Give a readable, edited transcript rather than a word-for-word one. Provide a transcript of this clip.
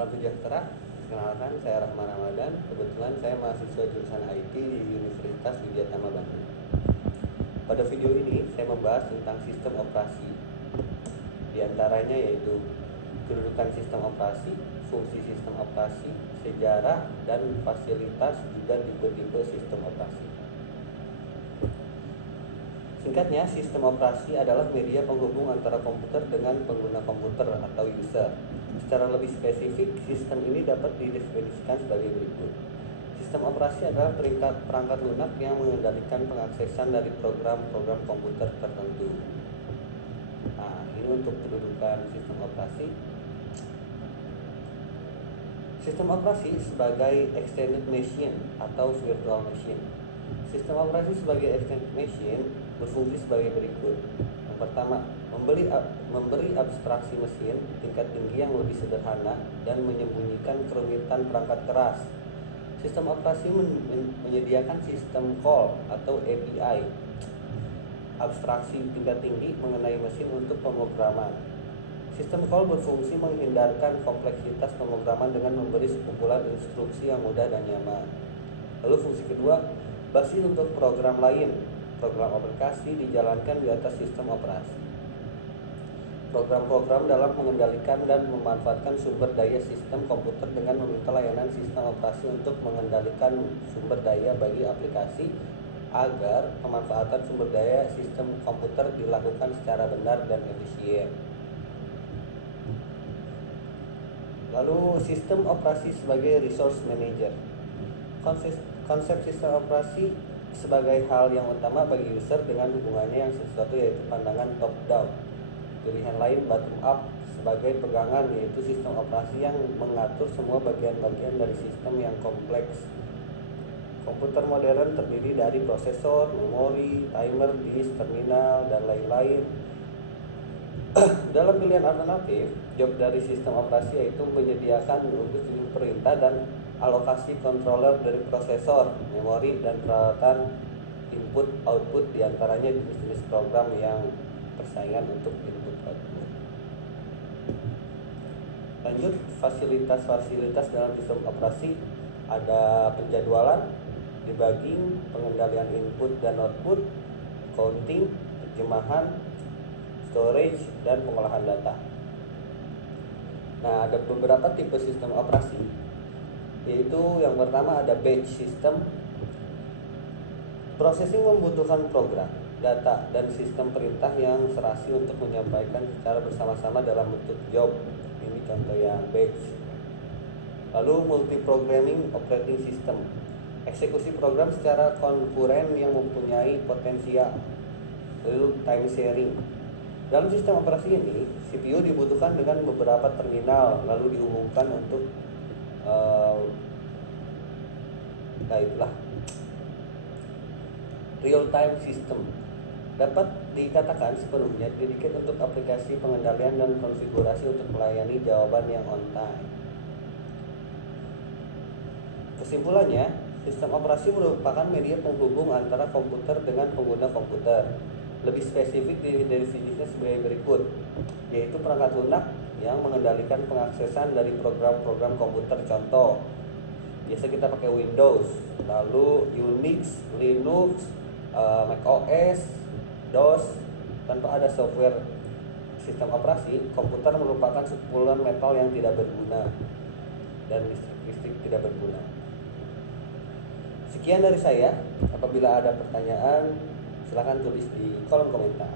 Salam sejahtera. Perkenalkan, saya Rahman Ramadan. Kebetulan saya mahasiswa jurusan IT di Universitas Widyatama Bandung. Pada video ini saya membahas tentang sistem operasi. Di antaranya yaitu kedudukan sistem operasi, fungsi sistem operasi, sejarah, dan fasilitas juga tipe-tipe sistem operasi. Singkatnya, sistem operasi adalah media penghubung antara komputer dengan pengguna komputer atau user. Secara lebih spesifik, sistem ini dapat didefinisikan sebagai berikut. Sistem operasi adalah perangkat lunak yang mengendalikan pengaksesan dari program-program komputer tertentu. Nah, ini untuk kedudukan sistem operasi. Sistem operasi sebagai extended machine atau virtual machine. Sistem operasi sebagai extended machine berfungsi sebagai berikut. Yang pertama, memberi abstraksi mesin tingkat tinggi yang lebih sederhana dan menyembunyikan kerumitan perangkat keras. Sistem operasi menyediakan sistem call atau API, abstraksi tingkat tinggi mengenai mesin untuk pemrograman. Sistem call berfungsi menghindarkan kompleksitas pemrograman dengan memberi sekumpulan instruksi yang mudah dan nyaman. Lalu fungsi kedua, basis untuk program lain. Program aplikasi dijalankan di atas sistem operasi. Program-program dalam mengendalikan dan memanfaatkan sumber daya sistem komputer dengan meminta layanan sistem operasi untuk mengendalikan sumber daya bagi aplikasi agar pemanfaatan sumber daya sistem komputer dilakukan secara benar dan efisien. Lalu sistem operasi sebagai resource manager. Konsep sistem operasi sebagai hal yang utama bagi user dengan hubungannya yang sesuatu, yaitu pandangan top down. Pilihan lain bottom up sebagai pegangan, yaitu sistem operasi yang mengatur semua bagian-bagian dari sistem yang kompleks. Komputer modern terdiri dari prosesor, memori, timer, disk, terminal, dan lain-lain. Dalam pilihan alternatif, job dari sistem operasi yaitu menyediakan untuk perintah dan alokasi controller dari prosesor, memori, dan peralatan input-output, diantaranya jenis-jenis program yang persaingan untuk input-output. Lanjut, fasilitas-fasilitas dalam sistem operasi ada penjadwalan, debugging, pengendalian input dan output, counting, terjemahan, storage, dan pengolahan data. Nah, ada beberapa tipe sistem operasi, yaitu yang pertama ada batch system. Processing membutuhkan program, data, dan sistem perintah yang serasi untuk menyampaikan secara bersama-sama dalam bentuk job. Ini contoh yang batch. Lalu multi-programming operating system, eksekusi program secara konkuren yang mempunyai potensial. Lalu time sharing. Dalam sistem operasi ini, CPU dibutuhkan dengan beberapa terminal, lalu dihubungkan untuk real time system. Dapat dikatakan sepenuhnya dedicated untuk aplikasi pengendalian dan konfigurasi untuk melayani jawaban yang on time. Kesimpulannya, sistem operasi merupakan media penghubung antara komputer dengan pengguna komputer. Lebih spesifik definisinya sebagai berikut, yaitu perangkat lunak yang mengendalikan pengaksesan dari program-program komputer. Contoh, biasa kita pakai Windows, lalu Unix, Linux, Mac OS, DOS. Tanpa ada software sistem operasi, komputer merupakan sekumpulan metal yang tidak berguna dan listrik tidak berguna. Sekian dari saya. Apabila ada pertanyaan, silakan tulis di kolom komentar.